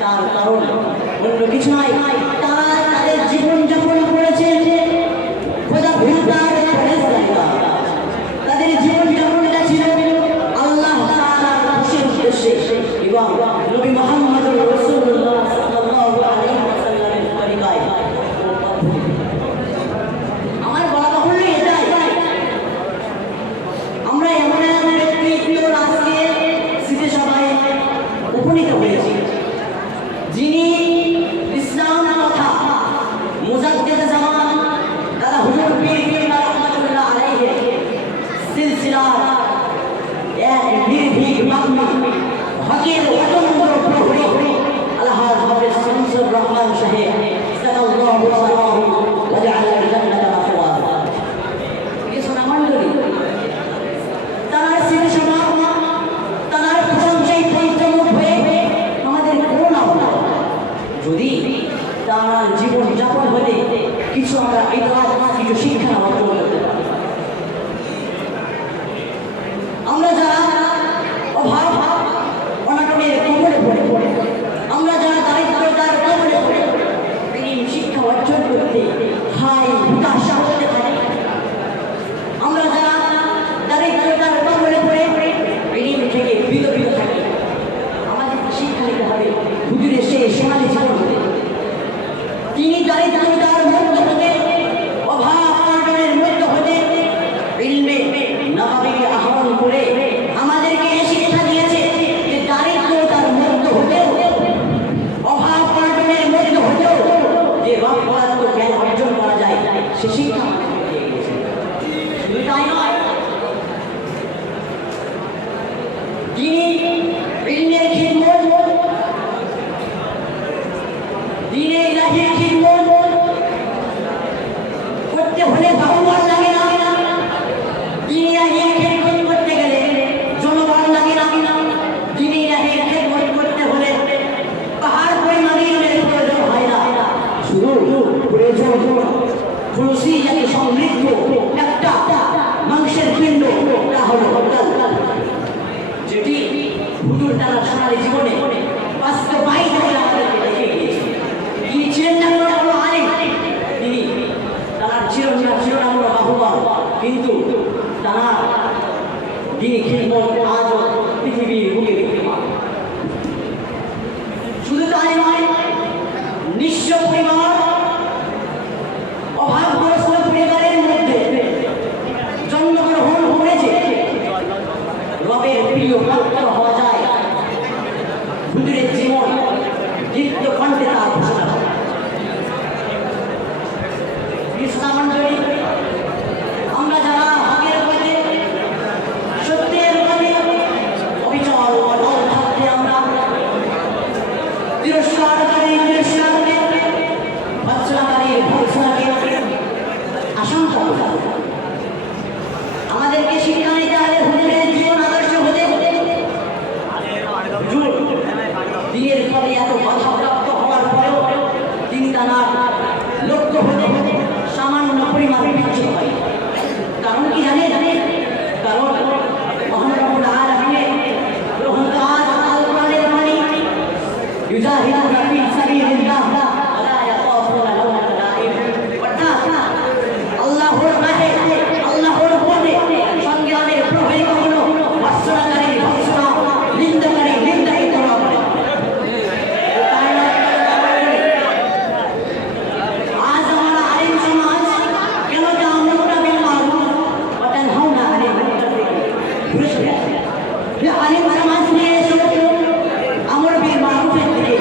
তার কারণ অন্য কিছু নয়, তারা তাদের জীবন যাপন করেছে খোদা ভুলতার তাদের জীবন যাপনটা ছিল আল্লাহ তাআলার খুশির উদ্দেশ্যে এবং নবী মুহাম্মদ রাসূলুল্লাহ সাল্লাল্লাহু আলাইহি ওয়াসাল্লামের তরিকায়। আমার বলা বাহুল্য এটাই, আমরা এমন এক ব্যক্তিত্ব আজকে স্মৃতি সভায় উপনীত হয়েছি যিনি ইসলাম কথা মুজাদ্দিদ জামান দাদা হুজুর পীর কিবলা রাহমাতুল্লাহ আলাইহি সিলসিলার এক নির্ভীক মাগমি হকের অতন্দ্র প্রহরী আলহাজ হাফেজ শামসুর রহমান সাহেব সাল্লাল্লাহু আলাইহি ওয়া জাআলা জান্নাতা মাওয়া। কিছু নামণ্ডলী তার স্মৃতি সভা তার প্রশংসায় পঞ্চমুখ হয়ে আমাদের কোন আহ্বান যদি তার জীবন যাপন হতে কিছু আমরা ইতিহাস কিছু শিক্ষা অর্জন করতে পারি। আমরা যারা অভাব অনাটনের কবলে পড়ে, আমরা যারা দারিদ্রতার কবলে পড়ে এই শিক্ষা অর্জন করতে হাই হতাশা হতে পারি, আমরা যারা দারিদ্রতার কবলে পড়ে ঋণ থেকে বিরত থাকি, আমাদের শিক্ষা নিতে হবে হুজুরের সেই সোনালী জীবন হতে। তিনি দারিদ্রতার মধ্য হতে অভাব অনাটনের মধ্য হতে ইলমে নববী আহরণ করে আমাদেরকে এই শিক্ষা দিয়েছে যে দারিদ্রতার মধ্য হতেও অভাব অনাটনের মধ্য হতেও যে রব্বাত্ম জ্ঞান অর্জন করা যায় সে শিক্ষা আমাদেরকে দিয়ে গেছে। শুধু তাই নয়, তিনি ইলমের খিদমত দ্বীনে ইলাহির খিদমত করতে হলে বাহুবল লাগে না, দ্বীনে ইলাহির খিদমত করতে গেলে জনবল লাগে না, দ্বীনে ইলাহির খিদমত করতে হলে পাহাড় পরিমাণে ইলমের প্রয়োজন হয় না, শুধু প্রয়োজন খুলুসিয়াতে সমৃদ্ধ একটা মাংসের পিণ্ড, তা হলো যেটি হুজুর তার সোনালী জীবনে বাস্তবায়িত হয়ে আমাদেরকে দেখে গিয়েছে। তিনি ছিলেন না কোনো বড় আলেম, তিনি তার শিরোনাম হলো বাহুবল, কিন্তু তার তিনি খিদমত আজও পৃথিবীর বুকে বিদ্যমান। শুধু তাই নয়, নিঃস্ব পরিবার অভাবগ্রস্ত পরিবারের মধ্যে জন্মগ্রহণ করেছে, রবের প্রিয় পাত্র হওয়া যায় হুজুরের জীবন দীপ্ত কণ্ঠে তার ঘোষণা করে। ইসলামণ্ডলী আমরা যারা হকের পথে সত্যের পথে অবিচল অটল থাকতে আমরা তিরস্কারকারী তিরস্কারকে ভৎসনাকারীর ভৎসনাকে আশঙ্কা করি। আমাদেরকে শিক্ষা নিতে হবে হুজুরের জীবন আদর্শ হতে দিনের পরে এত বাধাপ্রাপ্ত হওয়ার পরেও তিনি তার লক্ষ্য হতে সামান্য পরিমাণ পিছিয়ে হয়। কারণ কি জানে? কারণ মহান রব্বুল আলামিন গ্রহণ কাজ আল কোরআনের বাণী ইউজাহিদুনা ফি সাবিলিল্লাহ ওয়া লা ইয়াখাফুনা লাওমাতা লাইম, অর্থাৎ আল্লাহর রাহে আল্লাহর পথে সংগ্রামের প্রহরী কখনো ভৎসনাকারী ভৎসনা, নিন্দাকারী নিন্দাকে করা হবে। আজ আমরা আলিম সমাজ কেন তা'মুরুনা বিল মা'রুফ ওয়া তানহাউনা আনিল মুনকার ভুলে আলিম সমাজ নিয়ে এসে আমর বিল মা'রুফের দিকে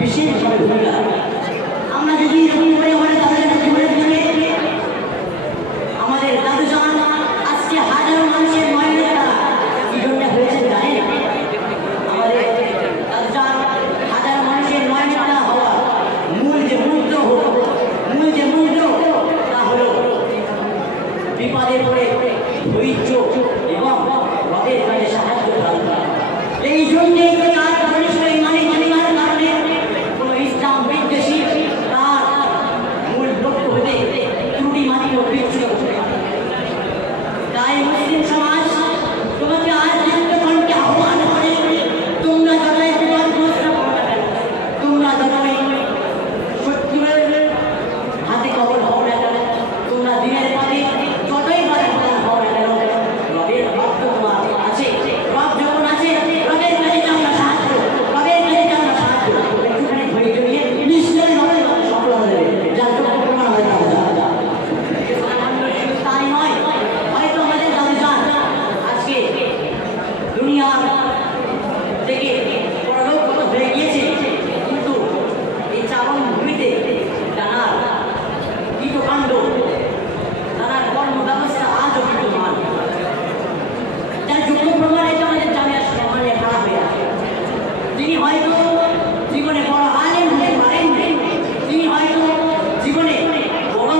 বিশেষভাবে ভূমিকা রাখে। আমরা যদি এরকম করে আমাদের দাদুজানের জীবনের দিকে আমাদের দাদুজান আজকে হাজারো মানুষের নয়নের তারা কি জন্য হয়েছে জানেন? আমাদের দাদুজান হাজারো মানুষের নয়নের তারা হওয়া মূল যে মন্ত্র তা হলো বিপদে পড়ে ধৈর্য এবং রবের কাছে সাহায্য করা। এই জন্যেই তার পরিচয় মানে জানার কারণে কোনো ইসলাম বিদ্বেষী তার মূল লক্ষ্য হতে ত্রুটি মাত্র বিচ্ছুত হতে পারে। তাই মুসলিম সমাজ তোমাকে আজ যুক্তকণ্ঠে আহ্বান করে তোমরা যতই বিপদগ্রস্ত হও না কেন, তোমরা যতই শত্রুর হাতে কবর হও না কেন, তোমরা দিনের পথে যতই বাধা হও না কেন, রবের ভক্ত তোমার আছে। রব যখন আছে রবের কাছে চাও না সাহায্য, রবের কাছে চাও না সাহায্য, একটুখানি ধৈর্য নিয়ে নিশ্চয়ই রবে সফল হয়ে যাবে। যার জন্য প্রমাণ হয়ে যাবে। তাই নয়, হয়তো আমাদের দাদুজান আজকে দুনিয়ার থেকে পরলোকগত হয়ে গিয়েছে, কিন্তু এই চারণ ভূমিতে জানার কৃতকাণ্ড তার কর্ম ব্যবস্থা আজও বিদ্যমান। তার যোগ্য প্রমাণ এটা আমাদের জামিয়া সম্মানে খারাপ হয়ে আছে। তিনি হয়তো জীবনে বড় আলেম হতে পারেন, তিনি হয়তো জীবনে বড়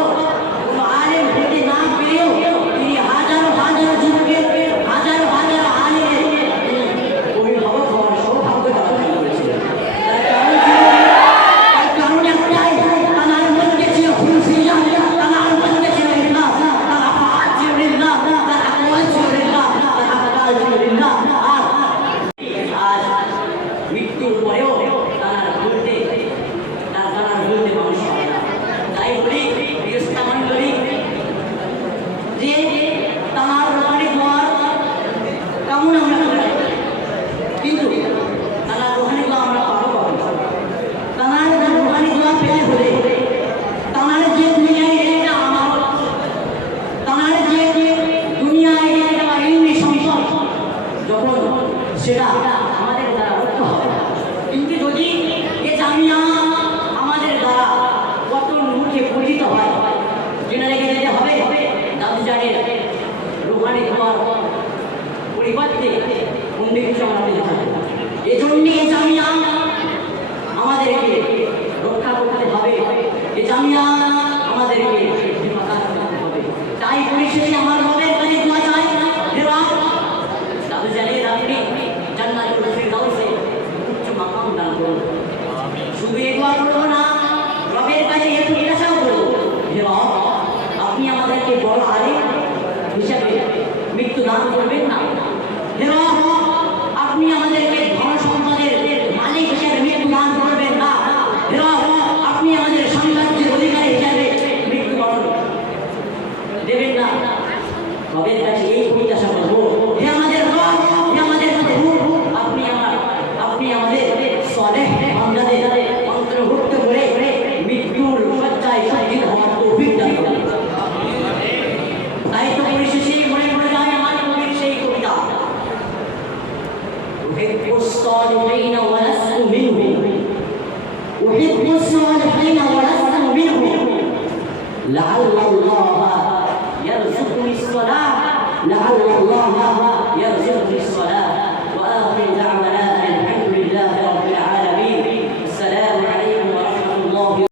কোনো আলেম হতে না পেরেও তিনি হাজারো হাজারো যুবকের হাজারো হাজারো আলেমের অভিভাবক হওয়ার সৌভাগ্য অর্জন করেছিলেন। তার কারণ একটাই, তার মধ্যে ছিল হুলফিয়া, তার মধ্যে ছিল ইখলাস, তার আফআল ছিল লিল্লাহ, তার আকওয়াল ছিল লিল্লাহ, তার আফআল ছিল লিল্লাহ। আর মৃত্যুর পরেও তার ভুলতে মানুষ হয় না। তাই বলি গৃহস্থা মণ্ডলী যে তার রোহানি দোয়ার কেমন আমরা করে, কিন্তু তার রোহানি দোয়া আমরা পাবো কখন? তার রোহানি দোয়া পেতে হলে তার যে দুনিয়ায় একটা আমানত, তার যে দুনিয়ায় একটা ইলমি সম্পদ, যখন সেটা আমাদের দ্বারা রক্ষা হবে। কিন্তু যদি এ জামিয়া আমাদের দ্বারা কত মুখে পূজিত হয়, জেনে রেখে যেতে হবে দাদুজানের রোহানি দোয়ার পরিবর্তে অন্য কিছু আমরা পেতে থাকি। এজন্যে এ জামিয়া আমাদেরকে রক্ষা করতে হবে, এ জামিয়া আমাদেরকে হেফাজত করতে হবে। তাই পরিশেষে আমার রবের কাছে দোয়া চাই, হে রব, দাদুজানের আপনি জান্নাতুল ফিরদাউসে উচ্চ মাকাম দান করুন। শুধু এই দোয়া করবো না, রবের কাছে একটু জিজ্ঞাসাও করবো, হে রব, আপনি আমাদেরকে বড় আলেম হিসাবে মৃত্যু দান করবেন না। হে রব, আপনি আমাদেরকে ধন সম্পদের মালিক হিসাবে মৃত্যু দান করবেন না। হে রব, আপনি আমাদের সাম্রাজ্যের অধিকারী হিসাবে মৃত্যুবরণ দেবেন না। রবের কাছে এই জিজ্ঞাসা করবো, হে আমাদের রব, হে আমাদের প্রভু, আপনি আমাদের সালেহ বান্দাদের অন্তর্ভুক্ত করে মৃত্যুর শয্যায় শয্যিত হওয়ার তৌফিক দান করুন। তাই তো পরিশেষে মনে পড়ে যায় আমার নবীর সেই কবিতা, أحب الصالحين ولست منهم، أحب الصالحين ولست منهم، لعل الله يرزقني الصلاة، لعل الله يرزقني الصلاة. وآخر دعوانا